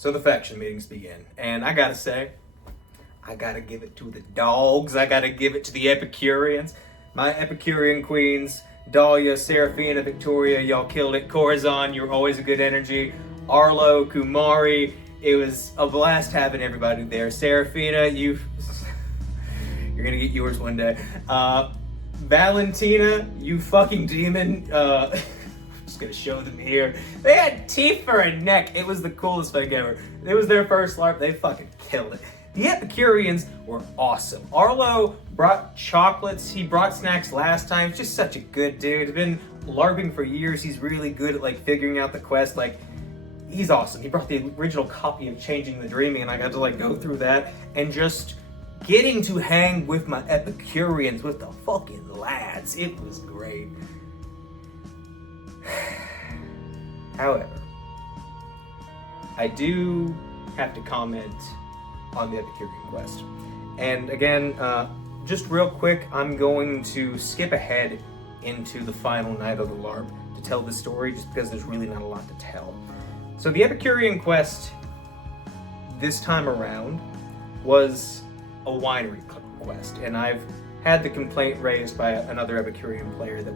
So the faction meetings begin, and I gotta say, I gotta give it to the dogs. I gotta give it to the Epicureans. My Epicurean queens, Dahlia, Seraphina, Victoria, y'all killed it. Corazon, you're always a good energy. Arlo, Kumari, it was a blast having everybody there. Seraphina, you're gonna get yours one day. Valentina, you fucking demon. Just gonna show them here. They had teeth for a neck. It was the coolest thing ever. It was their first LARP. They fucking killed it. The Epicureans were awesome. Arlo brought chocolates. He brought snacks last time. He's just such a good dude. He's been LARPing for years. He's really good at like figuring out the quest. Like, he's awesome. He brought the original copy of Changing the Dreaming, and I got to like go through that and just getting to hang with my Epicureans, with the fucking lads. It was great. However, I do have to comment on the Epicurean quest. And again, just real quick, I'm going to skip ahead into the final night of the LARP to tell the story, just because there's really not a lot to tell. So the Epicurean quest this time around was a winery quest, and I've had the complaint raised by another Epicurean player that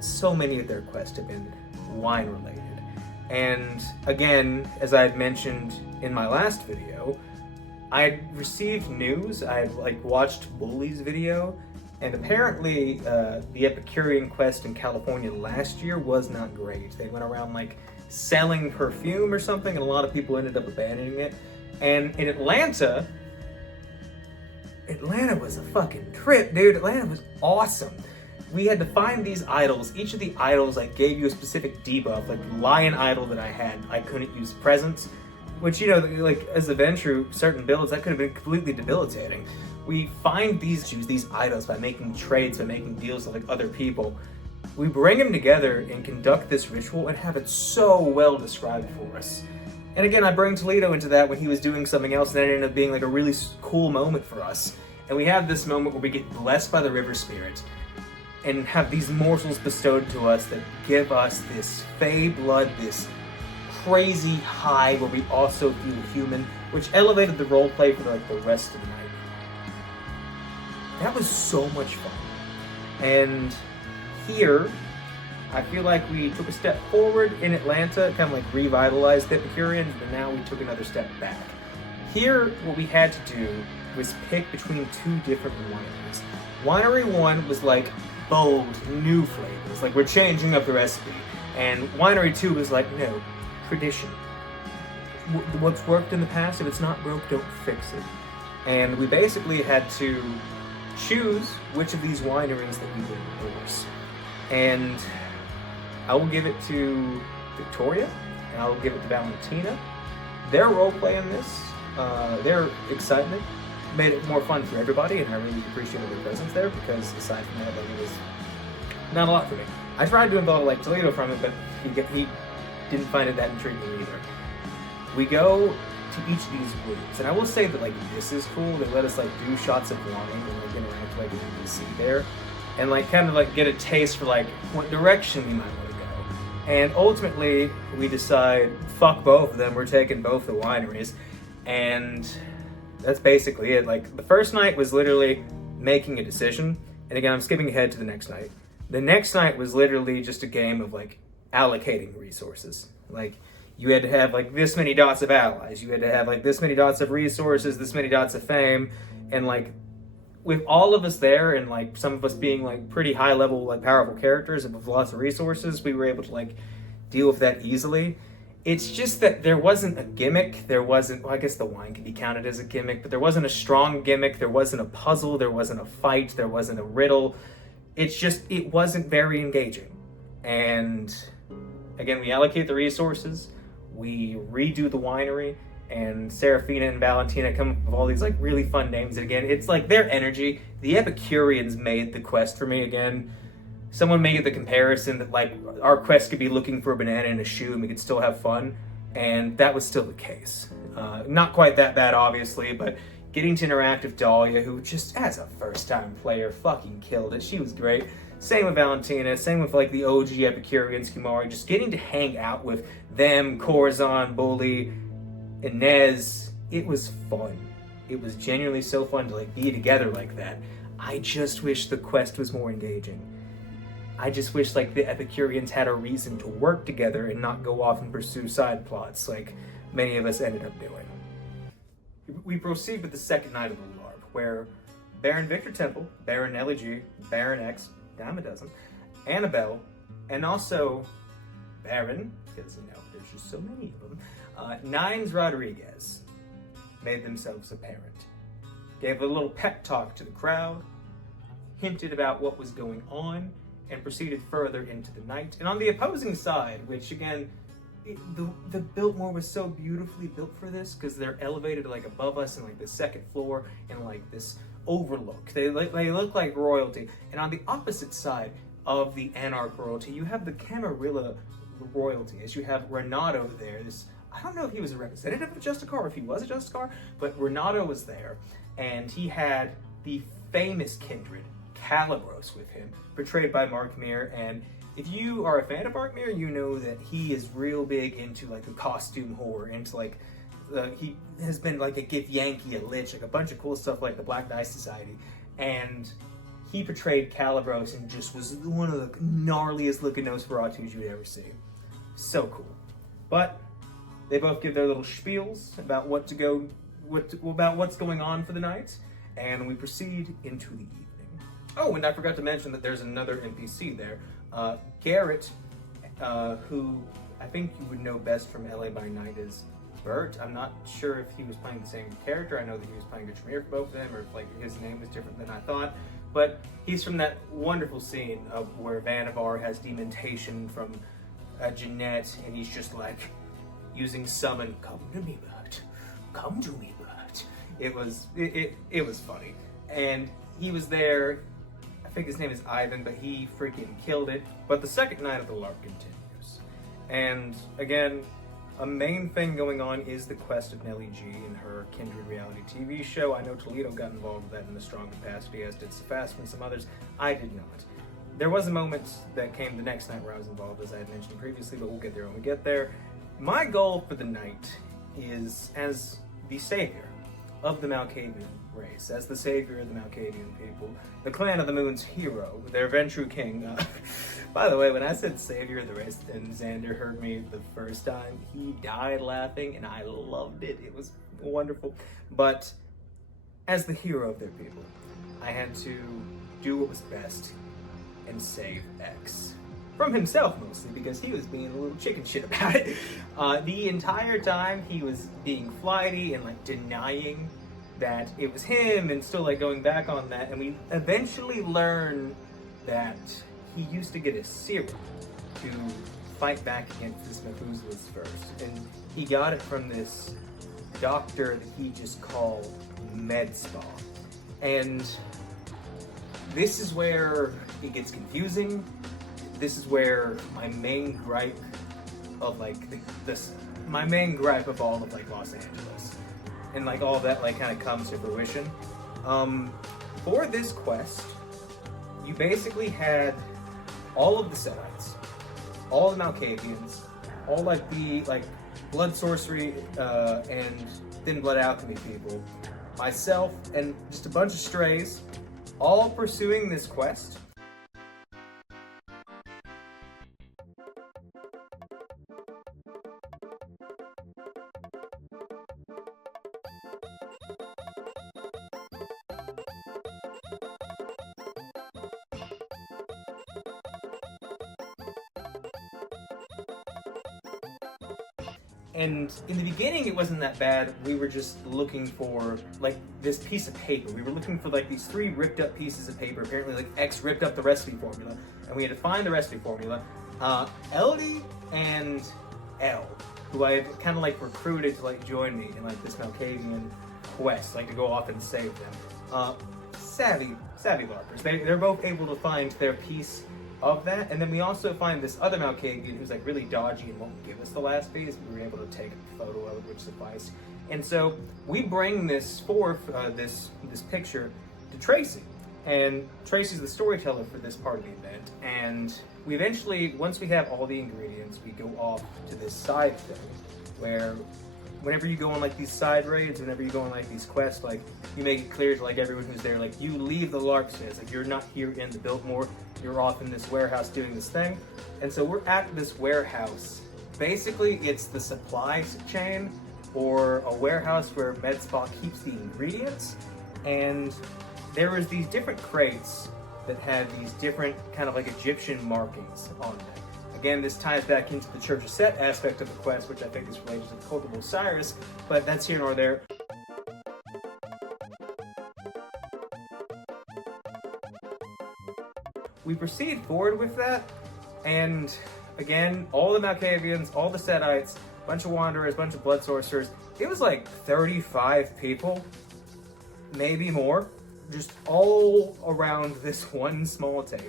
so many of their quests have been wine related. And again, as I had mentioned in my last video, I had received news. I had like watched Bully's video, and apparently the Epicurean quest in California last year was not great. They went around like selling perfume or something, and a lot of people ended up abandoning it. And in Atlanta was a fucking trip, dude. Atlanta was awesome. We had to find these idols. Each of the idols like gave you a specific debuff. Like the lion idol that I had, I couldn't use presence, which, you know, like as a Ventru, certain builds that could have been completely debilitating. We find these idols by making trades, by making deals with like other people. We bring them together and conduct this ritual and have it so well described for us. And again, I bring Toledo into that when he was doing something else, and that ended up being like a really cool moment for us. And we have this moment where we get blessed by the river spirit and have these morsels bestowed to us that give us this fey blood, this crazy high where we also feel human, which elevated the roleplay for like the rest of the night. That was so much fun. And here, I feel like we took a step forward in Atlanta, kind of like revitalized the Epicureans, but now we took another step back. Here, what we had to do was pick between two different wineries. Winery 1 was like bold, new flavors, like we're changing up the recipe. And Winery 2 was like, no, tradition. What's worked in the past, if it's not broke, don't fix it. And we basically had to choose which of these wineries that we would endorse. And I will give it to Victoria, and I will give it to Valentina. Their roleplay in this, their excitement, made it more fun for everybody, and I really appreciated their presence there, because aside from that, like, it was not a lot for me. I tried to involve like Toledo from it, but he didn't find it that intriguing either. We go to each of these woods, and I will say that like this is cool. They let us like do shots of wine and like interact with like an NPC there, and like kind of like get a taste for like what direction we might want to go. And ultimately, we decide, fuck both of them. We're taking both the wineries, and that's basically it. Like the first night was literally making a decision, and again, I'm skipping ahead to the next night. The next night was literally just a game of like allocating resources. Like you had to have like this many dots of allies, you had to have like this many dots of resources, this many dots of fame, and like with all of us there, and like some of us being like pretty high level, like powerful characters and with lots of resources, we were able to like deal with that easily. It's just that there wasn't a gimmick, there wasn't, well, I guess the wine can be counted as a gimmick, but there wasn't a strong gimmick, there wasn't a puzzle, there wasn't a fight, there wasn't a riddle. It's just, it wasn't very engaging. And again, we allocate the resources, we redo the winery, and Seraphina and Valentina come up with all these like really fun names. And again, it's like their energy. The Epicureans made the quest for me again. Someone made the comparison that like our quest could be looking for a banana in a shoe and we could still have fun, and that was still the case. Not quite that bad, obviously, but getting to interact with Dahlia, who just as a first-time player fucking killed it. She was great. Same with Valentina, same with like the OG Epicureans, Kumari, just getting to hang out with them, Corazon, Bully, Inez, it was fun. It was genuinely so fun to like be together like that. I just wish the quest was more engaging. I just wish like the Epicureans had a reason to work together and not go off and pursue side plots like many of us ended up doing. We proceed with the second night of the LARP, where Baron Victor Temple, Baron Nelly G, Baron X, dime a dozen, Annabelle, and also Baron, because there's just so many of them, Nines Rodriguez made themselves apparent. Gave a little pep talk to the crowd, hinted about what was going on, and proceeded further into the night. And on the opposing side, which again, the Biltmore was so beautifully built for this, because they're elevated like above us in like the second floor and like this overlook. They look like royalty. And on the opposite side of the Anarch royalty, you have the Camarilla royalty, as you have Renato there. I don't know if he was a representative of Justicar or if he was a Justicar, but Renato was there, and he had the famous kindred Calibros with him, portrayed by Mark Meer. And if you are a fan of Mark Meer, you know that he is real big into like the costume horror, into like he has been like a Gith Yankee, a Lich, like a bunch of cool stuff like the Black Dice Society. And he portrayed Calibros and just was one of the gnarliest looking Nosferatus you'd ever see. So cool. But they both give their little spiels about what's going on for the night, and we proceed into the evening. Oh, and I forgot to mention that there's another NPC there, Garrett, who I think you would know best from LA by Night as Bert. I'm not sure if he was playing the same character. I know that he was playing a Tremere for both of them, or if like his name was different than I thought. But he's from that wonderful scene of where Vannevar has dementation from Jeanette, and he's just like using summon, "Come to me, Bert. Come to me, Bert." It was funny. And he was there. I think his name is Ivan, but he freaking killed it. But the second night of the LARP continues. And again, a main thing going on is the quest of Nelly G and her Kindred reality TV show. I know Toledo got involved with that in a strong capacity, as did Safast and some others. I did not. There was a moment that came the next night where I was involved, as I had mentioned previously, but we'll get there when we get there. My goal for the night is as the savior of the Malkavian race, as the savior of the Malkavian people, the Clan of the Moon's hero, their Ventru king. By the way, when I said savior of the race and Xander heard me the first time, he died laughing and I loved it. It was wonderful. But as the hero of their people, I had to do what was best and save X. From himself mostly, because he was being a little chicken shit about it. The entire time he was being flighty and like denying that it was him, and still like going back on that. And we eventually learn that he used to get a serum to fight back against this Methuselah's first, and he got it from this doctor that he just called Med Spa. And this is where it gets confusing. This is where my main gripe of like my main gripe of all of like Los Angeles and like all that like kind of comes to fruition. For this quest, you basically had all of the Setites, all the Malkavians, all like the like blood sorcery and thin blood alchemy people, myself, and just a bunch of strays, all pursuing this quest. And in the beginning, it wasn't that bad. We were just looking for like this piece of paper. We were looking for like these 3 ripped up pieces of paper. Apparently like X ripped up the recipe formula, and we had to find the recipe formula. Elodie and Elle, who I've kind of like recruited to like join me in like this Malkavian quest, like to go off and save them. Savvy LARPers. They're both able to find their piece of that, and then we also find this other Malkavian who's like really dodgy and won't give us the last piece. We were able to take a photo of it, which sufficed. And so we bring this this picture to Tracy, and Tracy's the storyteller for this part of the event. And we eventually, once we have all the ingredients, we go off to this side thing where whenever you go on like these side raids, whenever you go on like these quests, like you make it clear to like everyone who's there, like you leave the LARP space, like you're not here in the Biltmore, you're off in this warehouse doing this thing. And so we're at this warehouse. Basically, it's the supply chain or a warehouse where MedSpa keeps the ingredients. And there was these different crates that had these different kind of like Egyptian markings on them. Again, this ties back into the Church of Set aspect of the quest, which I think is related to the Cult of Osiris, but that's here nor there. We proceed forward with that, and again, all the Malkavians, all the Setites, a bunch of Wanderers, a bunch of Blood Sorcerers. It was like 35 people, maybe more, just all around this one small table.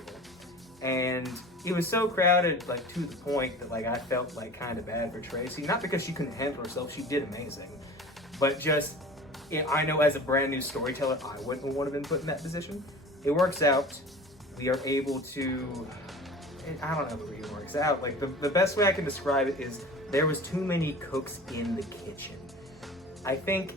And it was so crowded, like to the point that like I felt like kind of bad for Tracy. Not because she couldn't handle herself, she did amazing. But just, I know as a brand new storyteller, I wouldn't want to have been put in that position. It works out. We are able to, I don't know if it really works out. Like the best way I can describe it is there was too many cooks in the kitchen. I think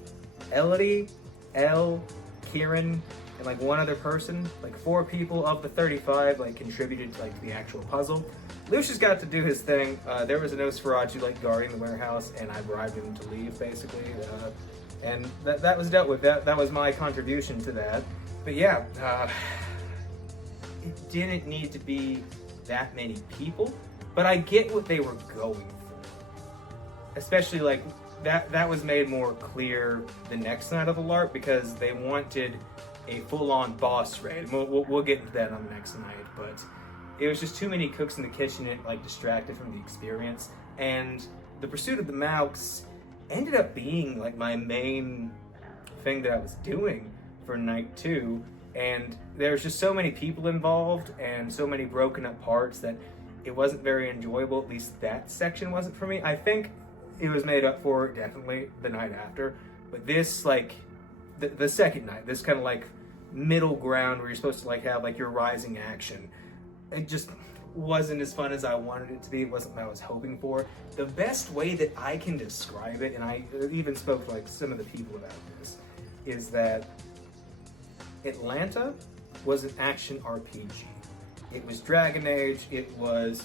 Elodie, Elle, Kieran, and like one other person, like 4 people of the 35, like contributed to like the actual puzzle. Lucius got to do his thing. There was a Nosferatu like guarding the warehouse, and I bribed him to leave basically, and that was dealt with. That was my contribution to that. But yeah, it didn't need to be that many people, but I get what they were going for. Especially like that was made more clear the next night of the LARP because they wanted a full-on boss raid. We'll get into that on the next night, but it was just too many cooks in the kitchen. It like distracted from the experience, and the pursuit of the Malks ended up being like my main thing that I was doing for night 2. And there was just so many people involved and so many broken up parts that it wasn't very enjoyable. At least that section wasn't for me. I think it was made up for definitely the night after, but this like the second night, this kind of like middle ground where you're supposed to like have like your rising action, it just wasn't as fun as I wanted it to be. It wasn't what I was hoping for. The best way that I can describe it, and I even spoke to like some of the people about this, is that Atlanta was an action RPG. It was Dragon Age, it was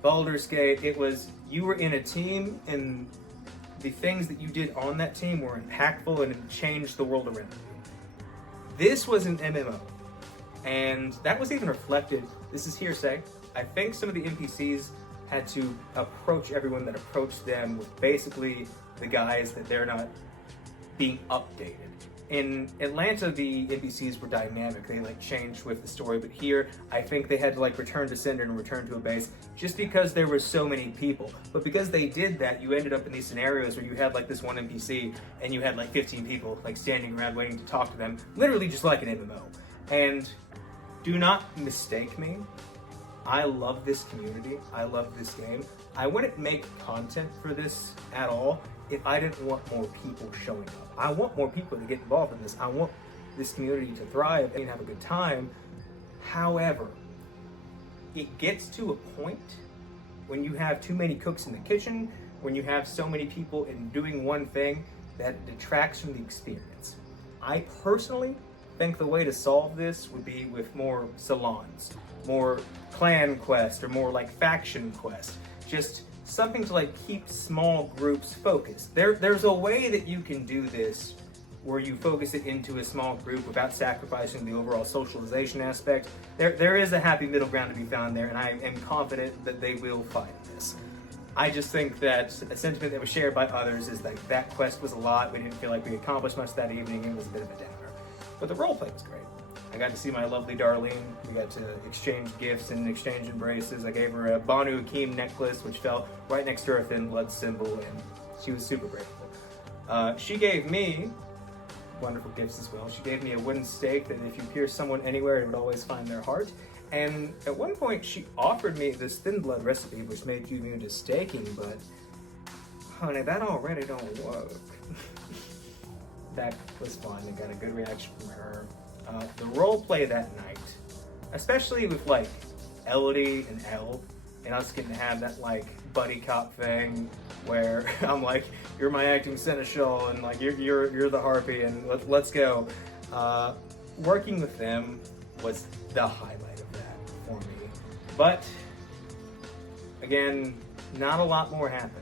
Baldur's Gate, it was, you were in a team and the things that you did on that team were impactful and it changed the world around you. This was an MMO, and that was even reflected, this is hearsay, I think some of the NPCs had to approach everyone that approached them with basically the guise that they're not being updated. In Atlanta, the NPCs were dynamic. They like changed with the story, but here I think they had to like return to sender and return to a base just because there were so many people. But because they did that, you ended up in these scenarios where you had like this one NPC and you had like 15 people like standing around waiting to talk to them, literally just like an MMO. And do not mistake me. I love this community. I love this game. I wouldn't make content for this at all if I didn't want more people showing up. I want more people to get involved in this. I want this community to thrive and have a good time. However, it gets to a point when you have too many cooks in the kitchen, when you have so many people in doing one thing, that detracts from the experience. I personally think the way to solve this would be with more salons, more clan quests, or more like faction quests. Just something to like keep small groups focused. There's a way that you can do this where you focus it into a small group without sacrificing the overall socialization aspect. There is a happy middle ground to be found there, and I am confident that they will find this. I just think that a sentiment that was shared by others is that that quest was a lot. We didn't feel like we accomplished much that evening. It was a bit of a downer. But the roleplay was great. I got to see my lovely Darlene. We got to exchange gifts and exchange embraces. I gave her a Banu Hakim necklace, which fell right next to her thin blood symbol, and she was super grateful. She gave me wonderful gifts as well. She gave me a wooden stake that if you pierce someone anywhere, it would always find their heart. And at one point, she offered me this thin blood recipe, which made you immune to staking, but honey, that already don't work. That was fun. I got a good reaction from her. The role play that night, especially with like Elodie and Elle, and us getting to have that like buddy cop thing where I'm like, you're my acting seneschal, and like you're the harpy, and let's go. Working with them was the highlight of that for me. But again, not a lot more happens.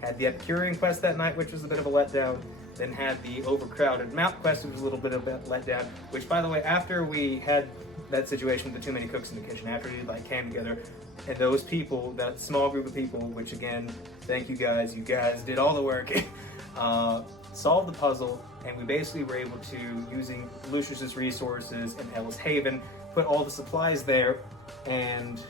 Had the Epicurean quest that night, which was a bit of a letdown. Then had the overcrowded mount quest, which was a little bit of a letdown. Which, by the way, after we had that situation with the too many cooks in the kitchen, after we like came together, and those people, that small group of people, which again, thank you guys did all the work, solved the puzzle, and we basically were able to, using Lucius's resources and Ellis Haven, put all the supplies there and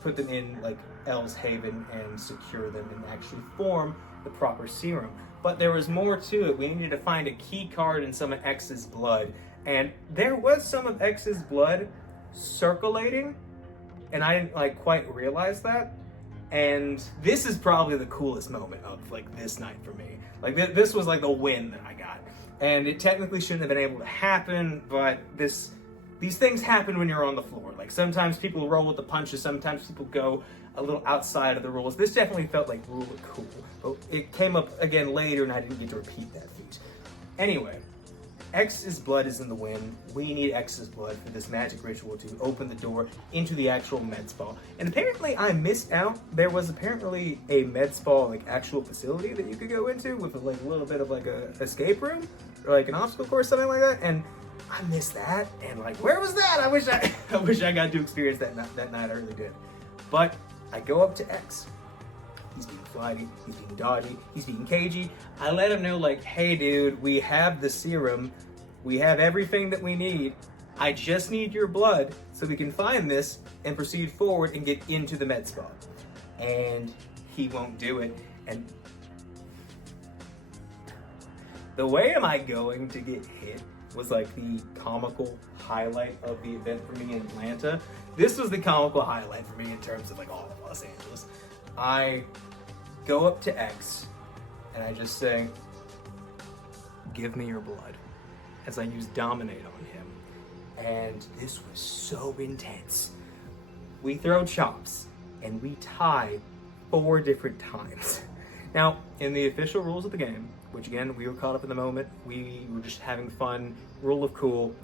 put them in like Ellis Haven and secure them and actually form the proper serum. But there was more to it. We needed to find a key card in some of X's blood, and there was some of X's blood circulating, and I didn't like quite realize that. And this is probably the coolest moment of like this night for me. Like this was like the win that I got, and it technically shouldn't have been able to happen, but these things happen when you're on the floor. Like sometimes people roll with the punches, sometimes people go a little outside of the rules. This definitely felt like really cool, but it came up again later and I didn't get to repeat that feat. Anyway, X's blood is in the win. We need X's blood for this magic ritual to open the door into the actual med spa. And apparently I missed out. There was apparently a med spa, like actual facility that you could go into with like a little bit of like a escape room or like an obstacle course, something like that. And I missed that. And like, where was that? I wish I got to experience that night. I really did. But I go up to X. He's being flighty, he's being dodgy, he's being cagey. I let him know like, hey dude, we have the serum. We have everything that we need. I just need your blood so we can find this and proceed forward and get into the med spa. And he won't do it. And the way am I going to get hit was like the comical highlight of the event for me in Atlanta. This was the comical highlight for me in terms of like all of Los Angeles. I go up to X and I just say, give me your blood, as I use Dominate on him. And this was so intense. We throw chops and we tie 4 different times. Now, in the official rules of the game, which again, we were caught up in the moment, we were just having fun, rule of cool.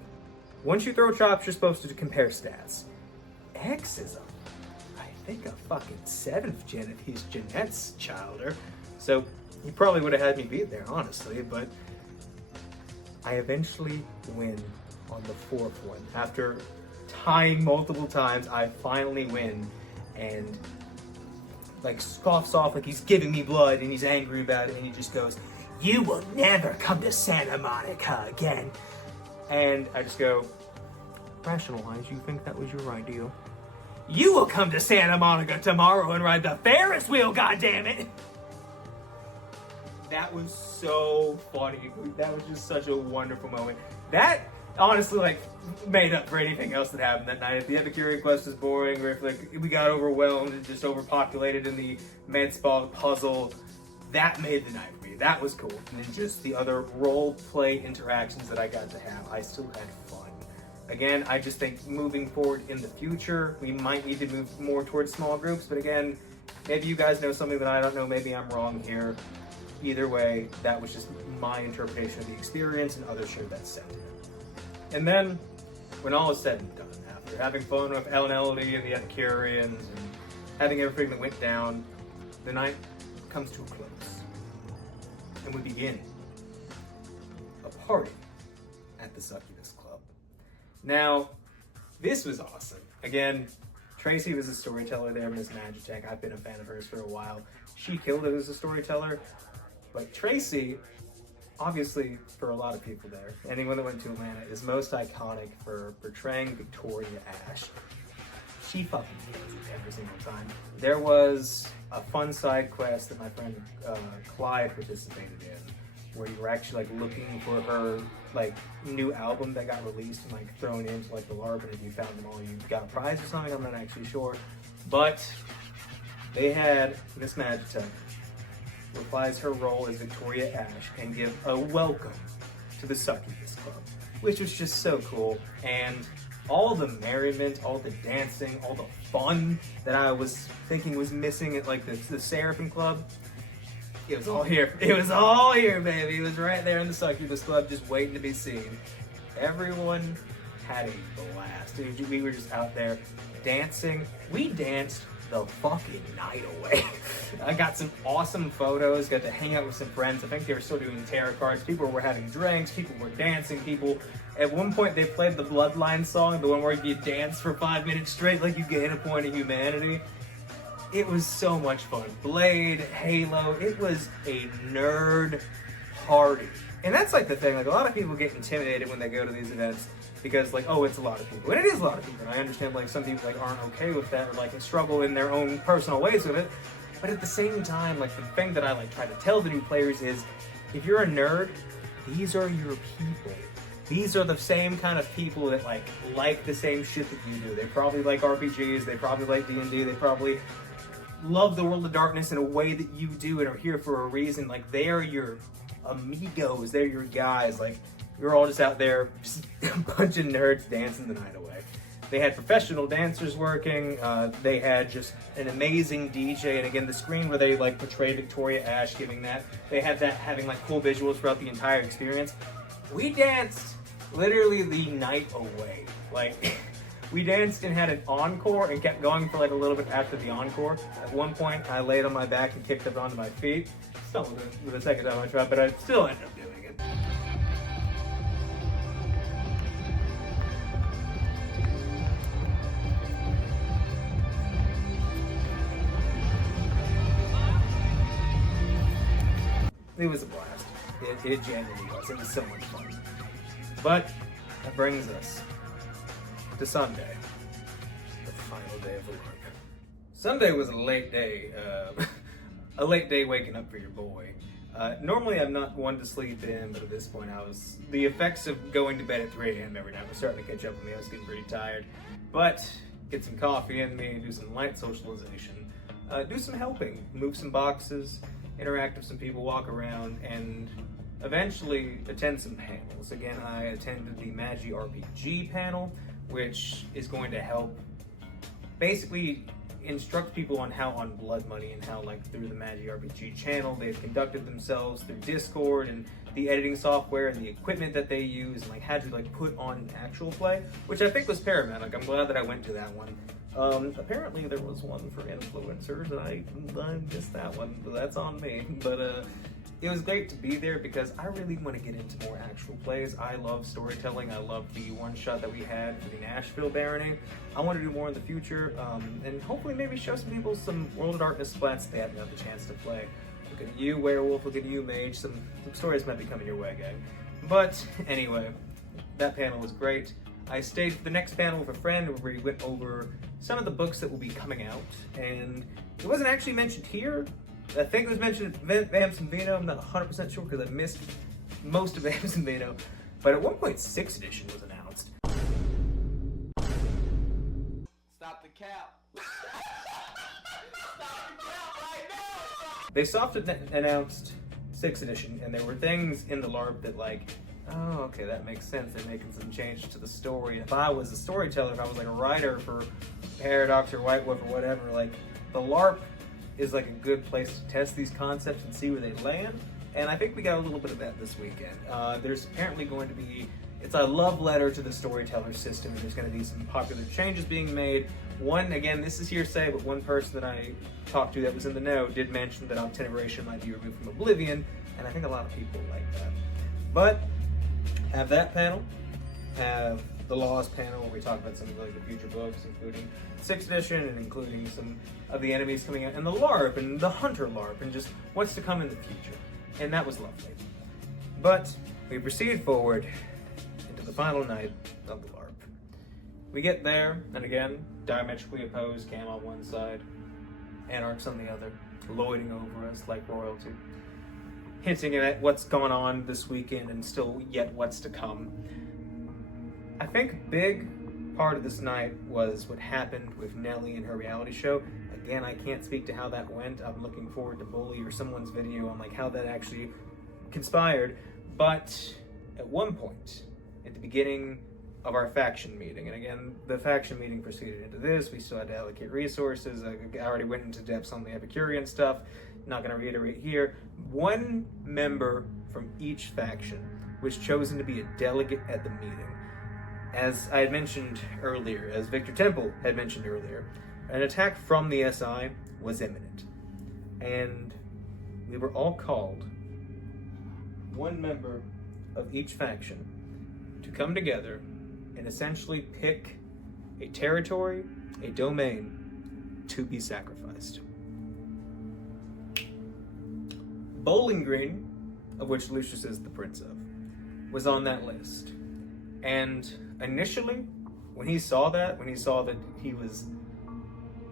Once you throw chops, you're supposed to compare stats. X is I think a fucking 7th gen if he's Jeanette's childer. So he probably would have had me beat there, honestly, but I eventually win on the 4th one. After tying multiple times, I finally win, and like scoffs off like he's giving me blood and he's angry about it, and he just goes, "You will never come to Santa Monica again." And I just go, rationalize, you think that was your idea? You will come to Santa Monica tomorrow and ride the Ferris wheel, goddammit! That was so funny. That was just such a wonderful moment. That honestly like made up for anything else that happened that night. The Epicurean quest was boring, or if like we got overwhelmed and just overpopulated in the med spa puzzle, that made the night for me. That was cool. And then just the other role play interactions that I got to have, I still had fun. Again, I just think moving forward in the future, we might need to move more towards small groups, but again, maybe you guys know something that I don't know, maybe I'm wrong here. Either way, that was just my interpretation of the experience, and others shared that sentiment. And then, when all is said and done, after having fun with LNLD and the Epicureans, and having everything that went down, the night comes to a close. And we begin a party at the Succubus Club. Now, this was awesome. Again, Tracy was a storyteller there, Miss Magitech. I've been a fan of hers for a while. She killed it as a storyteller. But Tracy, obviously, for a lot of people there, anyone that went to Atlanta, is most iconic for portraying Victoria Ash. She fucking kills it every single time. There was a fun side quest that my friend Clyde participated in, where you were actually like looking for her like new album that got released and like thrown into like the LARP, and if you found them all, you got a prize or something. I'm not actually sure, but they had Miss Magitech replies her role as Victoria Ash and give a welcome to the Succubus Club, which was just so cool. And all the merriment, all the dancing, all the fun that I was thinking was missing at like the Seraphim Club, it was all here. It was all here, baby. It was right there in the Succubus Club, just waiting to be seen. Everyone had a blast. We were just out there dancing. We danced the fucking night away. I got some awesome photos, got to hang out with some friends. I think they were still doing tarot cards. People were having drinks, people were dancing, at one point they played the Bloodline song, the one where you dance for 5 minutes straight like you gain a point of humanity. It was so much fun. Blade, Halo, it was a nerd party. And that's like the thing, like a lot of people get intimidated when they go to these events because like, oh, it's a lot of people. And it is a lot of people. And I understand like some people like aren't okay with that or like struggle in their own personal ways with it. But at the same time, like the thing that I like try to tell the new players is if you're a nerd, these are your people. These are the same kind of people that like the same shit that you do. They probably like RPGs, they probably like D&D, they probably love the world of Darkness in a way that you do and are here for a reason. Like they are your amigos, they're your guys. Like you're all just out there, just a bunch of nerds dancing the night away. They had professional dancers working. They had just an amazing DJ, and again, the screen where they like portray Victoria Ash, giving that. They had that having like cool visuals throughout the entire experience. We danced literally the night away. Like we danced and had an encore and kept going for like a little bit after the encore. At one point, I laid on my back and kicked up onto my feet. Still with the second time I tried, but I still ended up doing it. It was a blast. It genuinely was. It was so much fun. But that brings us to Sunday, the final day of the work. Sunday was a late day. A late day waking up for your boy. Normally I'm not one to sleep in, but at this point the effects of going to bed at 3 a.m. every night was starting to catch up with me. I was getting pretty tired. But get some coffee in me, do some light socialization, do some helping, move some boxes, interact with some people, walk around, and eventually attend some panels. Again, I attended the Magi RPG panel, which is going to help basically instruct people on how on Blood Money and how like through the Magi RPG channel they've conducted themselves through Discord and the editing software and the equipment that they use and like how to like put on actual play, which I think was paramount. Like I'm glad that I went to that one. Apparently there was one for influencers and I missed that one, but that's on me. But it was great to be there because I really want to get into more actual plays. I love storytelling. I love the one shot that we had for the Nashville Barony. I want to do more in the future, and hopefully maybe show some people some World of Darkness splats they haven't had the chance to play. Look at you, Werewolf. Look at you, Mage. Some stories might be coming your way, gang. But anyway, that panel was great. I stayed for the next panel with a friend where we went over some of the books that will be coming out, and it wasn't actually mentioned here. I think it was mentioned at Vamps and Vino. I'm not 100% sure because I missed most of Vamps and Vino. But at one point, 6th edition was announced. Stop the cap. Stop the cap right now. They soft announced 6th edition, and there were things in the LARP that like, oh, okay, that makes sense. They're making some changes to the story. If I was a storyteller, if I was like a writer for Paradox or White Wolf or whatever, like the LARP is like a good place to test these concepts and see where they land. And I think we got a little bit of that this weekend. There's apparently going to be, it's a love letter to the storyteller system. There's going to be some popular changes being made. One, again, this is hearsay, but one person that I talked to that was in the know did mention that Obteneration might be removed from Oblivion, and I think a lot of people like that. But have that panel, have the Laws panel where we talk about some of like the future books, including 6th edition and including some of the enemies coming out, and the LARP and the Hunter LARP and just what's to come in the future. And that was lovely. But we proceed forward into the final night of the LARP. We get there, and again, diametrically opposed, Cam on one side, Anarchs on the other, lording over us like royalty, hinting at what's going on this weekend and still yet what's to come. I think a big part of this night was what happened with Nelly and her reality show. Again, I can't speak to how that went. I'm looking forward to Bully or someone's video on like how that actually conspired. But at one point, at the beginning of our faction meeting. And again, the faction meeting proceeded into this. We still had to allocate resources. I already went into depths on the Epicurean stuff. Not going to reiterate here. One member from each faction was chosen to be a delegate at the meeting. As I had mentioned earlier, as Victor Temple had mentioned earlier, an attack from the SI was imminent. And we were all called, one member of each faction, to come together and essentially pick a territory, a domain, to be sacrificed. Bowling Green, of which Lucius is the prince of, was on that list. And initially, when he saw that he was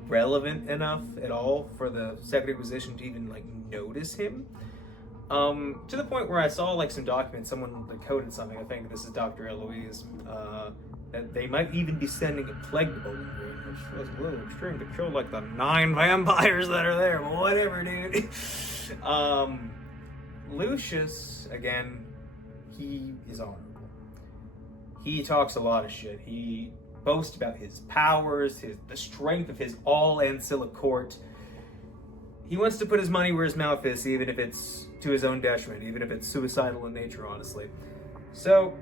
relevant enough at all for the Second Inquisition to even like notice him, to the point where I saw like some documents, someone like coded something, I think this is Dr. Eloise, that they might even be sending a plague to Bowling Green, which was a little extreme to kill like the 9 vampires that are there, but whatever, dude. Lucius, again, he is honorable. He talks a lot of shit. He boasts about his powers, the strength of his all-ancilla court. He wants to put his money where his mouth is, even if it's to his own detriment, even if it's suicidal in nature, honestly. So,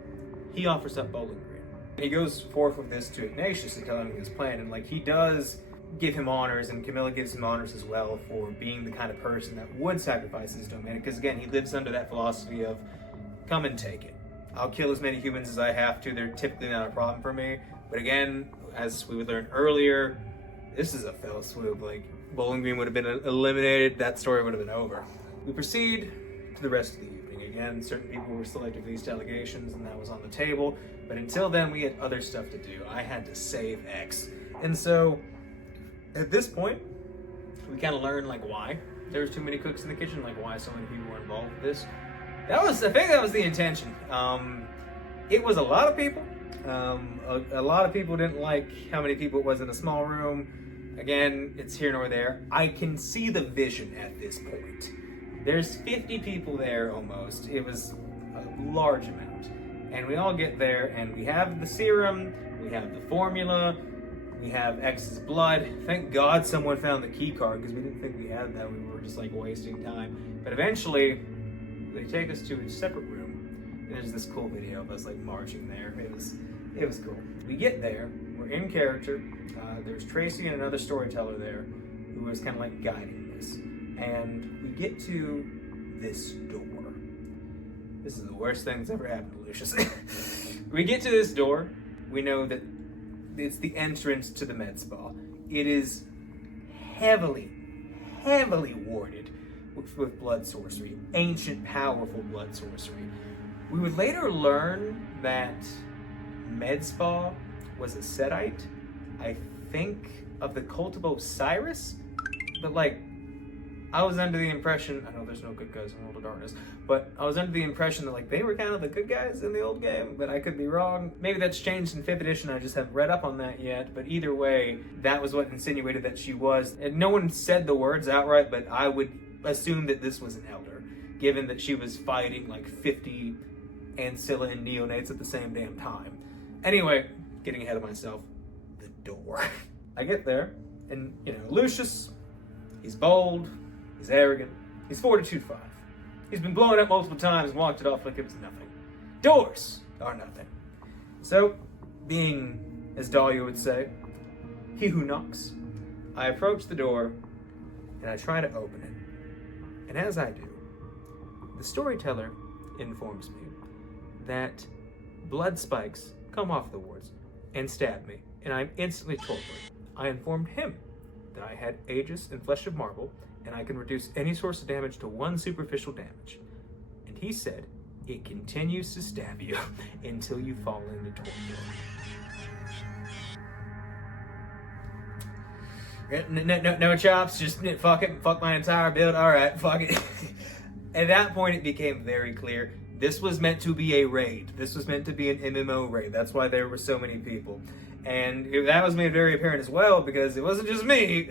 he offers up Bowling Green. He goes forth with this to Ignatius to tell him his plan, and like he does give him honors, and Camilla gives him honors as well for being the kind of person that would sacrifice his domain, because again, he lives under that philosophy of, come and take it. I'll kill as many humans as I have to, they're typically not a problem for me. But again, as we would learn earlier, this is a fell swoop. Like, Bowling Green would have been eliminated, that story would have been over. We proceed to the rest of the evening. Again, certain people were selected for these delegations, and that was on the table. But until then, we had other stuff to do. I had to save X. And so, at this point, we kind of learned, like, why there was too many cooks in the kitchen, like, why so many people were involved with this. I think that was the intention. It was a lot of people. A lot of people didn't like how many people it was in a small room. Again, it's here nor there. I can see the vision at this point. There's 50 people there almost. It was a large amount. And we all get there, and we have the serum, we have the formula, we have X's blood. Thank God someone found the key card, because we didn't think we had that. We were just like wasting time. But eventually, they take us to a separate room. There's this cool video of us like marching there. It was cool. We get there, we're in character. There's Tracy and another storyteller there who was kind of like guiding this. And we get to this door. This is the worst thing that's ever happened to Lucius. We get to this door. We know that it's the entrance to the med spa. It is heavily warded with blood sorcery, ancient, powerful blood sorcery. We would later learn that med spa was a Setite, I think, of the cult of Osiris, but like, I was under the impression, I know there's no good guys in World of Darkness, but I was under the impression that like they were kind of the good guys in the old game, but I could be wrong. Maybe that's changed in 5th edition, I just haven't read up on that yet, but either way, that was what insinuated that she was, and no one said the words outright, but I would assume that this was an elder, given that she was fighting like 50 ancilla and neonates at the same damn time. Anyway, getting ahead of myself, the door. I get there, and you know, Lucius, he's bold, he's arrogant, he's Fortitude 5. He's been blown up multiple times and walked it off like it was nothing. Doors are nothing. So, being, as Dahlia would say, he who knocks, I approach the door and I try to open it. And as I do, the storyteller informs me that blood spikes come off the wards and stab me, and I'm instantly tortured. I informed him that I had Aegis and Flesh of Marble, and I can reduce any source of damage to 1 superficial damage. And he said, it continues to stab you until you fall into torpor. No chops, just fuck my entire build. Alright, fuck it. At that point, it became very clear. This was meant to be a raid. This was meant to be an MMO raid. That's why there were so many people. And that was made very apparent as well, because it wasn't just me.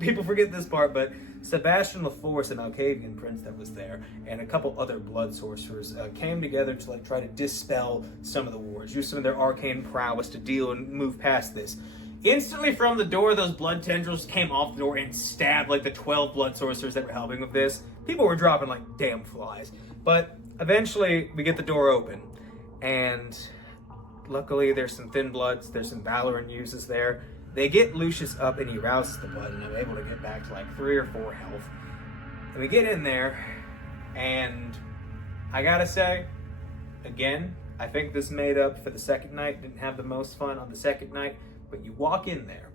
People forget this part, but Sebastian LaForce, an Malkavian prince that was there, and a couple other blood sorcerers came together to like try to dispel some of the wars, use some of their arcane prowess to deal and move past this. Instantly from the door, those blood tendrils came off the door and stabbed like the 12 blood sorcerers that were helping with this. People were dropping like damn flies. But eventually we get the door open, and luckily there's some thin bloods, there's some Valorant uses there. They get Lucius up and he rouses the blood, and I'm able to get back to like 3 or 4 health. And we get in there, and I gotta say, again, I think this made up for the second night. Didn't have the most fun on the second night, but you walk in there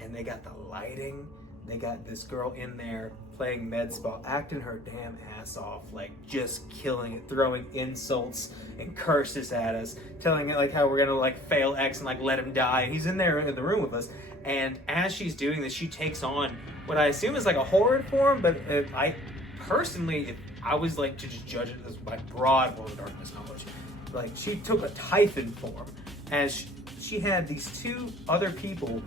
and they got the lighting. They got this girl in there playing med spa, acting her damn ass off, like just killing it, throwing insults and curses at us, telling it like how we're gonna like fail X and like let him die. And he's in there in the room with us, and as she's doing this, she takes on what I assume is like a horrid form, but I personally, if I was like to just judge it as my broad World of Darkness knowledge, like she took a Typhon form, as she had these 2 other people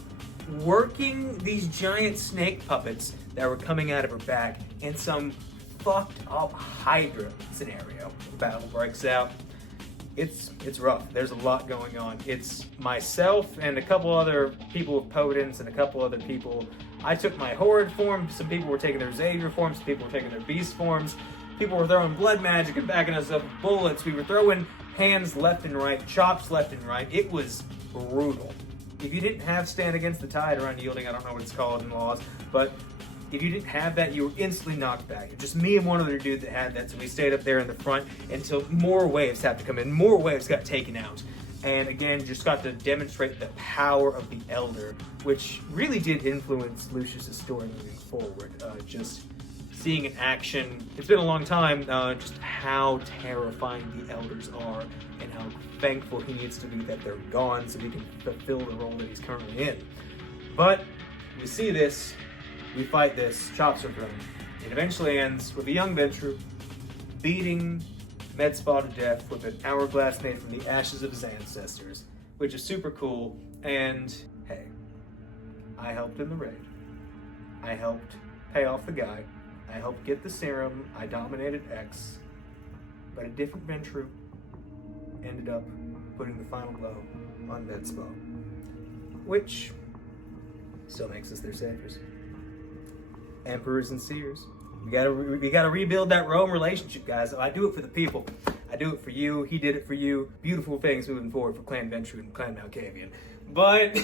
working these giant snake puppets that were coming out of her back in some fucked up Hydra scenario. Battle breaks out. It's rough. There's a lot going on. It's myself and a couple other people with Potence and a couple other people. I took my Horde form. Some people were taking their Xavier forms. Some people were taking their Beast forms. People were throwing blood magic and backing us up with bullets. We were throwing hands left and right, chops left and right. It was brutal. If you didn't have Stand Against the Tide or Unyielding, I don't know what it's called in laws, but if you didn't have that, you were instantly knocked back. Just me and one other dude that had that, so we stayed up there in the front until more waves had to come in. More waves got taken out. And again, just got to demonstrate the power of the Elder, which really did influence Lucius's story moving forward. Just seeing in action, it's been a long time, just how terrifying the Elders are and how thankful he needs to be that they're gone so he can fulfill the role that he's currently in. But we see this, we fight this, chops are thrown. It eventually ends with a young Ventru beating Medspa to death with an hourglass made from the ashes of his ancestors, which is super cool. And hey, I helped in the raid. I helped pay off the guy. I helped get the serum. I dominated X. But a different Ventru ended up putting the final blow on Medspa, which still makes us their saviors. Emperors and seers. We gotta rebuild that Rome relationship, guys. I do it for the people. I do it for you. He did it for you. Beautiful things moving forward for Clan Ventru and Clan Malkavian. But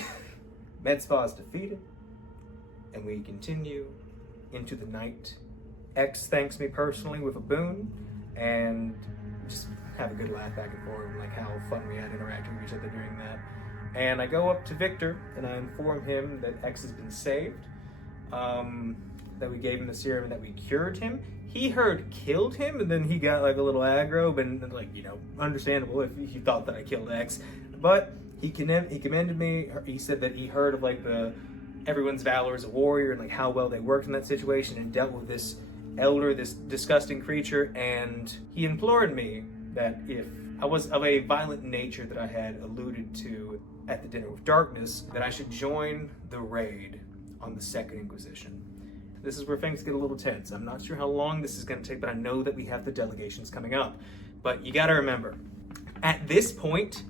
Medspa is defeated, and we continue into the night. X thanks me personally with a boon, and just have a good laugh back and forth, and like how fun we had interacting with each other during that. And I go up to Victor and I inform him that X has been saved, that we gave him the serum and that we cured him. He heard killed him, and then he got like a little aggro, but like, you know, understandable if he thought that I killed X. But he commended me. He said that he heard of like everyone's valor as a warrior and like how well they worked in that situation and dealt with this Elder, this disgusting creature, and he implored me that if I was of a violent nature that I had alluded to at the Dinner with Darkness, that I should join the raid on the Second Inquisition. This is where things get a little tense. I'm not sure how long this is going to take, but I know that we have the delegations coming up. But you got to remember, at this point,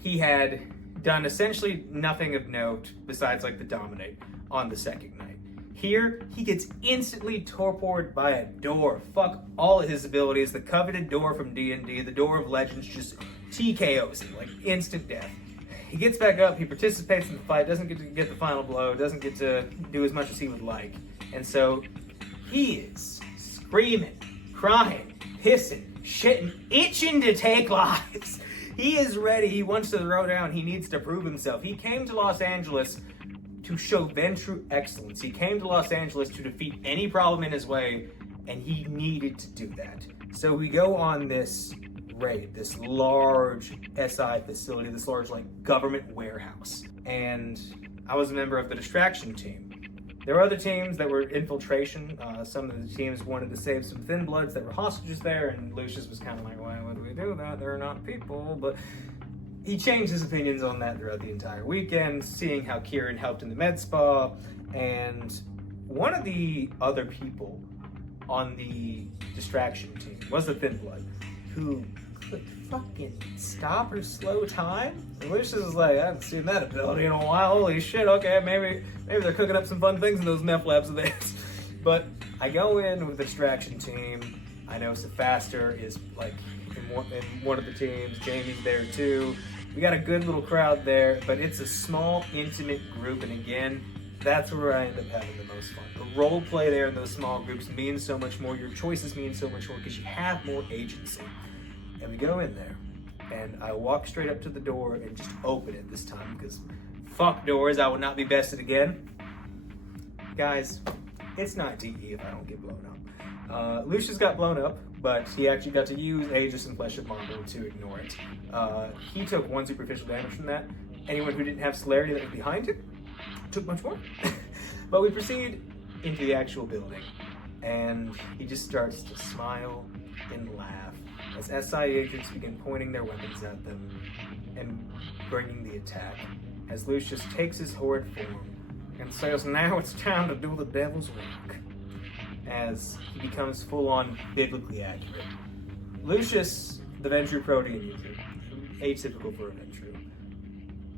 he had done essentially nothing of note besides like the Dominate on the second night. Here, he gets instantly torpored by a door. Fuck all of his abilities. The coveted door from D&D, the Door of Legends, just TKOs him, like instant death. He gets back up, he participates in the fight, doesn't get to get the final blow, doesn't get to do as much as he would like. And so, he is screaming, crying, pissing, shitting, itching to take lives. He is ready, he wants to throw down, he needs to prove himself. He came to Los Angeles to show Ventru excellence. He came to Los Angeles to defeat any problem in his way, and he needed to do that. So we go on this raid, this large SI facility, this large like government warehouse. And I was a member of the distraction team. There were other teams that were infiltration. Some of the teams wanted to save some thin bloods that were hostages there, and Lucius was kind of like, why would we do that? They're not people. But he changed his opinions on that throughout the entire weekend, seeing how Kieran helped in the med spa, and one of the other people on the distraction team was the Thin Blood, who could fucking stop or slow time. And Lucius is like, I haven't seen that ability in a while. Holy shit, okay, maybe they're cooking up some fun things in those meth labs of theirs. But I go in with the distraction team. I know Sefaster is like in one of the teams. Jamie's there too. We got a good little crowd there, but it's a small, intimate group, and again, that's where I end up having the most fun. The role play there in those small groups means so much more. Your choices mean so much more because you have more agency. And we go in there, and I walk straight up to the door and just open it this time because fuck doors, I would not be bested again. Guys, it's not DE if I don't get blown up. Lucius got blown up, but he actually got to use Aegis and Flesh of Marble to ignore it. He took 1 superficial damage from that. Anyone who didn't have celerity that was behind him took much more. But we proceed into the actual building, and he just starts to smile and laugh as SI agents begin pointing their weapons at them and bringing the attack, as Lucius takes his horde form and says, now it's time to do the devil's work, as he becomes full-on biblically accurate. Lucius, the Ventru Protean user, atypical for a Ventru.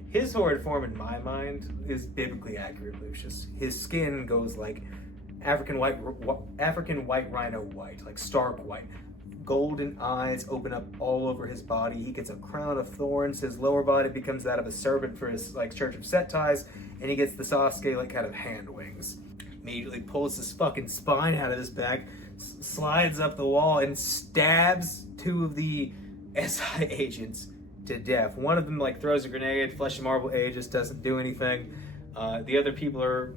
His horde form, in my mind, is biblically accurate Lucius. His skin goes like African white rhino white, like stark white. Golden eyes open up all over his body. He gets a crown of thorns. His lower body becomes that of a serpent for his like Church of Set ties, and he gets the Sasuke like kind of hand wings. Immediately pulls his fucking spine out of his back, slides up the wall, and stabs 2 of the SI agents to death. One of them like throws a grenade. Flesh and Marble Aegis doesn't do anything. The other people are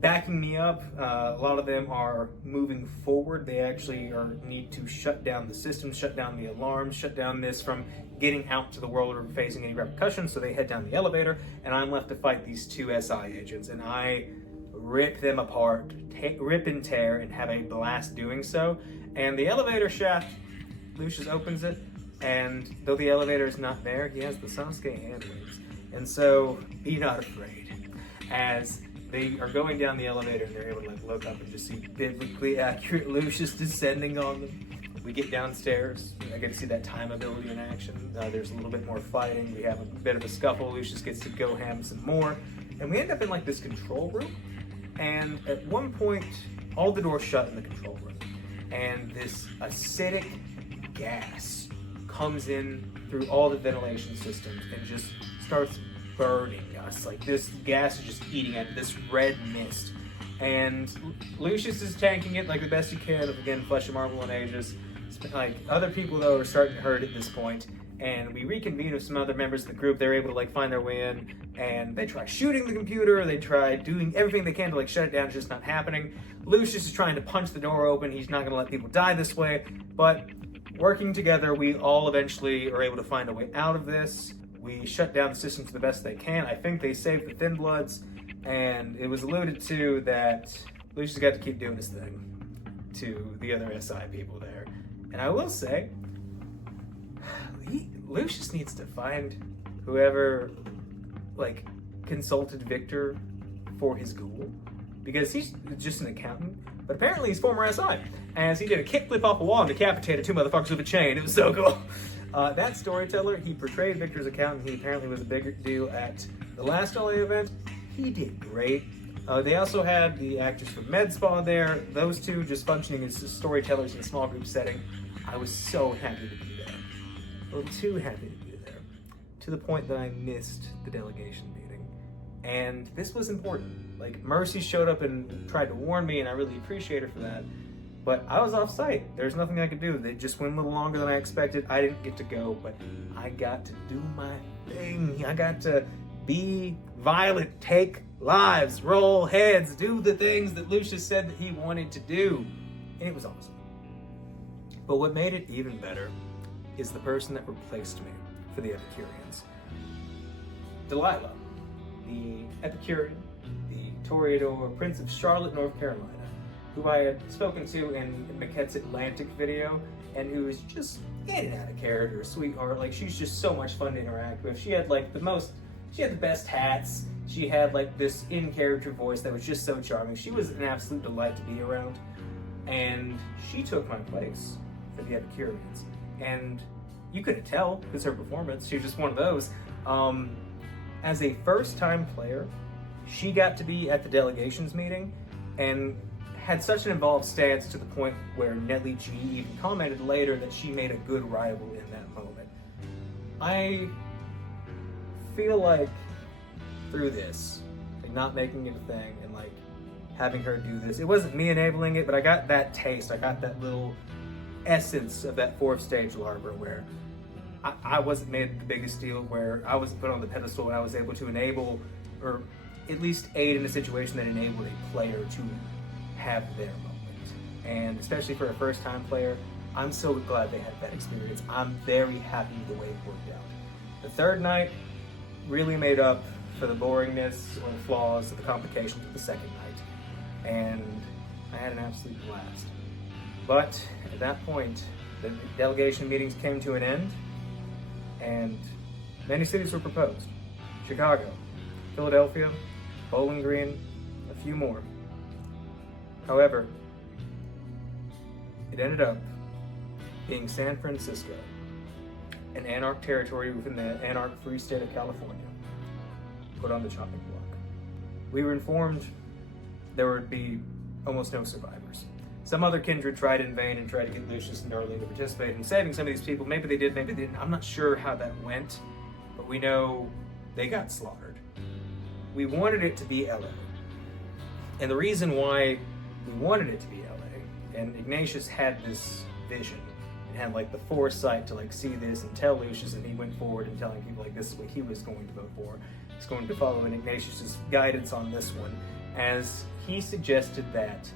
backing me up. A lot of them are moving forward. They actually need to shut down the system, shut down the alarms, shut down this from getting out to the world or facing any repercussions. So they head down the elevator, and I'm left to fight these 2 SI agents, and I rip them apart, rip and tear, and have a blast doing so. And the elevator shaft, Lucius opens it, and though the elevator is not there, he has the Sasuke hand wings. And so, be not afraid. As they are going down the elevator, and they're able to like look up and just see biblically accurate Lucius descending on them. We get downstairs. I get to see that time ability in action. There's a little bit more fighting. We have a bit of a scuffle. Lucius gets to go ham some more. And we end up in like this control room. And at one point, all the doors shut in the control room. And this acidic gas comes in through all the ventilation systems and just starts burning us. Like this gas is just eating at this red mist. And Lucius is tanking it like the best he can with, again, Flesh and Marble and Aegis. Like other people though are starting to hurt at this point, and we reconvene with some other members of the group. They're able to like find their way in, and they try shooting the computer. They try doing everything they can to like shut it down. It's just not happening. Lucius is trying to punch the door open. He's not going to let people die this way, but working together, we all eventually are able to find a way out of this. We shut down the system to the best they can. I think they saved the Thin Bloods, and it was alluded to that Lucius got to keep doing his thing to the other SI people there. And I will say, Lucius needs to find whoever like consulted Victor for his ghoul, because he's just an accountant, but apparently he's former SI, as he did a kickflip off a wall and decapitated 2 motherfuckers with a chain. It was so cool. That storyteller, he portrayed Victor's accountant. He apparently was a bigger deal at the last LA event. He did great. They also had the actors from Med Spa there. Those 2 just functioning as storytellers in a small group setting. I was so happy to be there. A little too happy to be there. To the point that I missed the delegation meeting. And this was important. Like, Mercy showed up and tried to warn me, and I really appreciate her for that. But I was off site. There's nothing I could do. They just went a little longer than I expected. I didn't get to go, but I got to do my thing. I got to be violent, take lives, roll heads, do the things that Lucius said that he wanted to do. And it was awesome. But what made it even better is the person that replaced me for the Epicureans. Delilah, the Epicurean, the Toreador Prince of Charlotte, North Carolina, who I had spoken to in Maquette's Atlantic video, and who is just in and out of character, sweetheart. Like, she's just so much fun to interact with. She had like she had the best hats. She had like this in-character voice that was just so charming. She was an absolute delight to be around. And she took my place for the Epicureans. And you couldn't tell because her performance, she was just one of those. As a first-time player, she got to be at the delegations meeting and had such an involved stance to the point where Nelly G even commented later that she made a good rival in that moment. I feel like through this, like not making it a thing and like having her do this, it wasn't me enabling it, but I got that taste, I got that little essence of that fourth stage Larva where I wasn't made the biggest deal, where I was put on the pedestal and I was able to enable, or at least aid in a situation that enabled a player to have their moment. And especially for a first time player, I'm so glad they had that experience. I'm very happy the way it worked out. The third night really made up for the boringness or the flaws or the complications of the second night. And I had an absolute blast. But at that point, the delegation meetings came to an end, and many cities were proposed. Chicago, Philadelphia, Bowling Green, a few more. However, it ended up being San Francisco, an Anarch territory within the Anarch Free State of California, put on the chopping block. We were informed there would be almost no survivors. Some other kindred tried in vain and tried to get Lucius and Darlene to participate in saving some of these people. Maybe they did, maybe they didn't. I'm not sure how that went, but we know they got slaughtered. We wanted it to be LA. And the reason why we wanted it to be LA, and Ignatius had this vision and had like the foresight to like see this and tell Lucius, and he went forward and telling people like this is what he was going to vote for. He's going to follow in Ignatius's guidance on this one, as he suggested that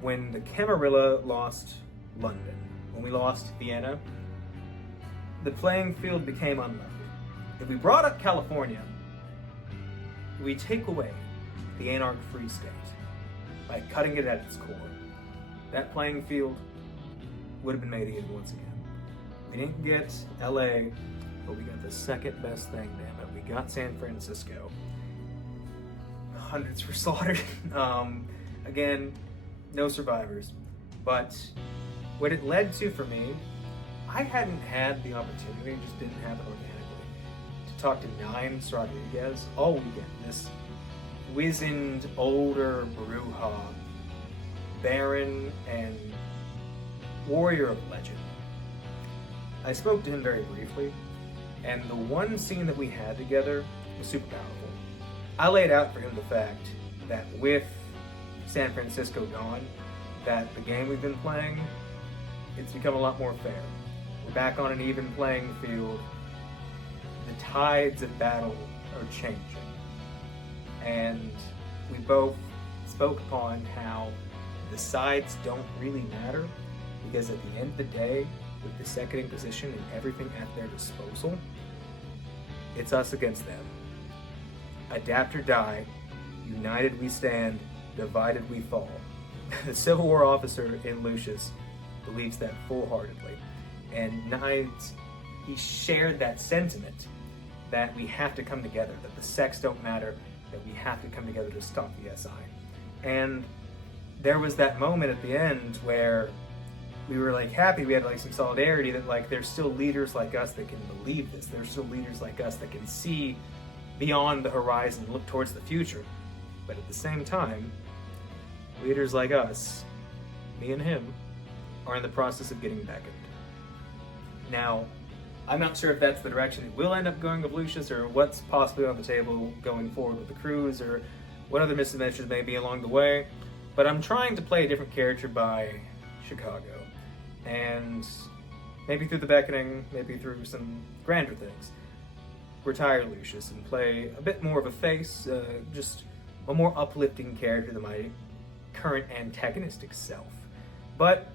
when the Camarilla lost London, when we lost Vienna, the playing field became unlevel. If we brought up California, we take away the Anarch Free State by cutting it at its core. That playing field would have been made even once again. We didn't get LA, but we got the second best thing, damn it. We got San Francisco. Hundreds were slaughtered. Again, no survivors. But what it led to for me, I hadn't had the opportunity, just didn't have it organically, to talk to Nines Rodriguez all weekend. This wizened, older Bruja, Baron, and warrior of legend. I spoke to him very briefly, and the one scene that we had together was super powerful. I laid out for him the fact that with San Francisco gone, that the game we've been playing, it's become a lot more fair. We're back on an even playing field. The tides of battle are changing. And we both spoke upon how the sides don't really matter, because at the end of the day, with the second Inquisition and everything at their disposal, it's us against them. Adapt or die, united we stand, divided we fall. The Civil War officer in Lucius believes that full-heartedly. And Knights, he shared that sentiment that we have to come together, that the sects don't matter, that we have to come together to stop the SI. And there was that moment at the end where we were like happy, we had like some solidarity that like there's still leaders like us that can believe this. There's still leaders like us that can see beyond the horizon, look towards the future. But at the same time, leaders like us, me and him, are in the process of getting beckoned. Now, I'm not sure if that's the direction it will end up going with Lucius, or what's possibly on the table going forward with the cruise, or what other misadventures may be along the way, but I'm trying to play a different character by Chicago. And maybe through the beckoning, maybe through some grander things, retire Lucius and play a bit more of a face, just a more uplifting character than my current antagonistic self. But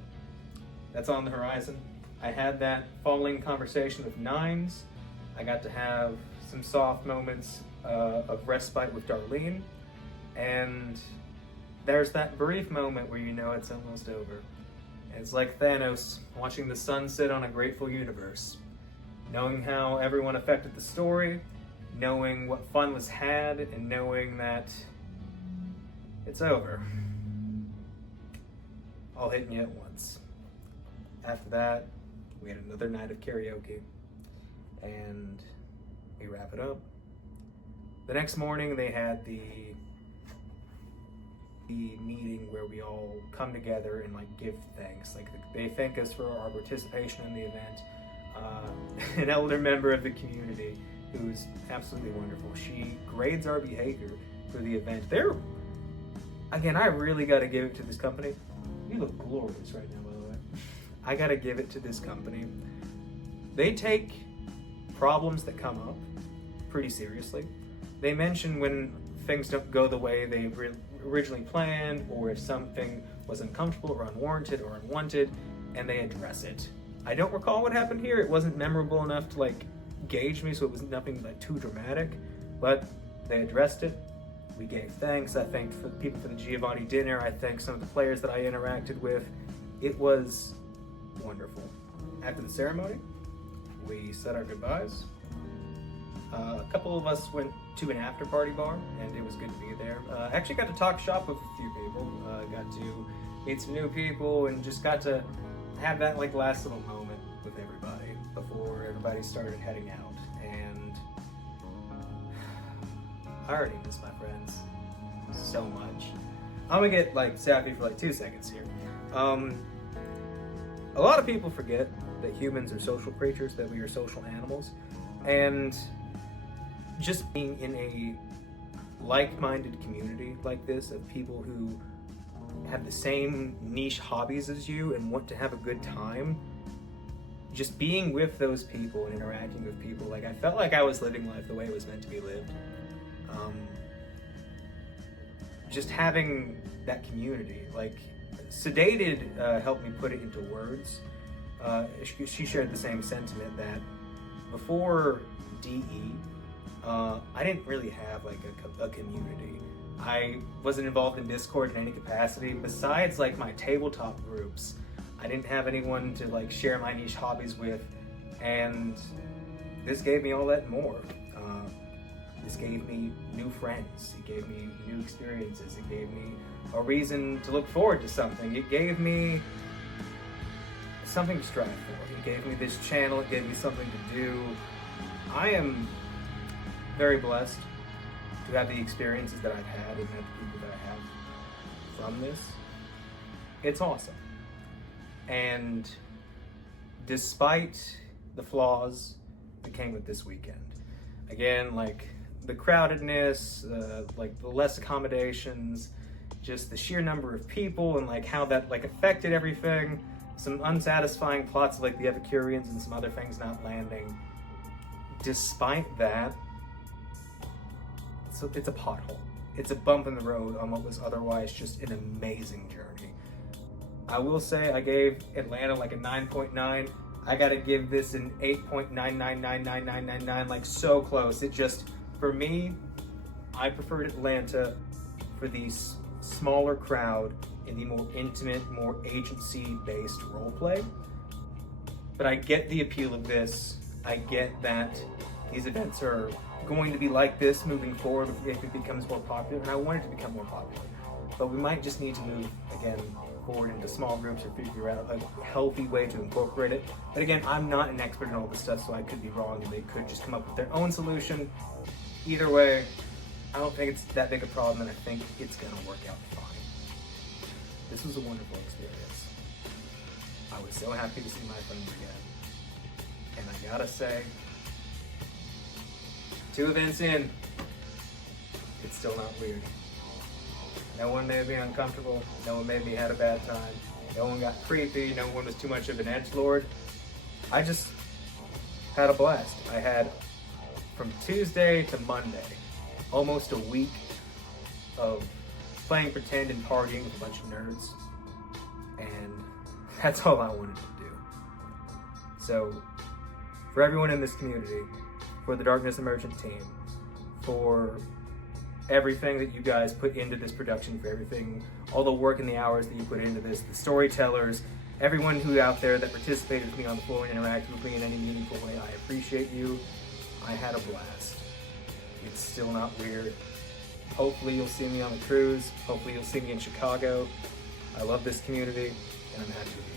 that's on the horizon. I had that falling conversation with Nines. I got to have some soft moments of respite with Darlene. And there's that brief moment where you know it's almost over. It's like Thanos watching the sunset on a grateful universe. Knowing how everyone affected the story, knowing what fun was had, and knowing that it's over. All hitting you at once. After that, we had another night of karaoke, and we wrap it up. The next morning, they had the meeting where we all come together and like give thanks. Like they thank us for our participation in the event. An elder member of the community who's absolutely wonderful. She grades our behavior for the event. Again, I really got to give it to this company. You look glorious right now, by the way. I got to give it to this company. They take problems that come up pretty seriously. They mention when things don't go the way they originally planned, or if something was uncomfortable or unwarranted or unwanted, and they address it. I don't recall what happened here. It wasn't memorable enough to like gauge me, so it was nothing like too dramatic, but they addressed it. We gave thanks. I thanked the people for the Giovanni dinner. I thanked some of the players that I interacted with. It was wonderful. After the ceremony, we said our goodbyes. A couple of us went to an after party bar, and it was good to be there. Actually got to talk shop with a few people. Got to meet some new people, and just got to have that like last little moment with everybody before everybody started heading out. And I already miss my friends so much. I'm gonna get like sappy for like 2 seconds here. A lot of people forget that humans are social creatures, that we are social animals, and just being in a like-minded community like this of people who have the same niche hobbies as you and want to have a good time, just being with those people and interacting with people, like I felt like I was living life the way it was meant to be lived. Just having that community, like Sedated helped me put it into words. She shared the same sentiment that before DE, I didn't really have like a community. I wasn't involved in Discord in any capacity besides like my tabletop groups. I didn't have anyone to like share my niche hobbies with, and this gave me all that and more. This gave me new friends. It gave me new experiences. It gave me a reason to look forward to something. It gave me something to strive for. It gave me this channel. It gave me something to do. I am very blessed to have the experiences that I've had and have the people that I have from this. It's awesome. And despite the flaws that came with this weekend, again, like the crowdedness, like the less accommodations, just the sheer number of people and like how that like affected everything, some unsatisfying plots of like the Epicureans and some other things not landing. Despite that, so it's a pothole. It's a bump in the road on what was otherwise just an amazing journey. I will say I gave Atlanta like a 9.9. I gotta give this an 8.9999999, like so close. It just, for me, I preferred Atlanta for the smaller crowd and the more intimate, more agency-based roleplay. But I get the appeal of this. I get that these events are going to be like this moving forward if it becomes more popular, and I want it to become more popular. But we might just need to move, again, forward into small groups or figure out a healthy way to incorporate it. But again, I'm not an expert in all this stuff, so I could be wrong, and they could just come up with their own solution. Either way, I don't think it's that big a problem, and I think it's gonna work out fine. This was a wonderful experience. I was so happy to see my friends again. And I gotta say, 2 events in, it's still not weird. No one made me uncomfortable. No one made me had a bad time. No one got creepy. No one was too much of an edgelord. I just had a blast. I had, from Tuesday to Monday, almost a week of playing pretend and partying with a bunch of nerds. And that's all I wanted to do. So, for everyone in this community, for the Darkness Emergent team, for everything that you guys put into this production, for everything, all the work and the hours that you put into this, the storytellers, everyone who out there that participated with me on the floor and interacted with me in any meaningful way, I appreciate you. I had a blast. It's still not weird. Hopefully you'll see me on the cruise. Hopefully you'll see me in Chicago. I love this community, and I'm happy to be here.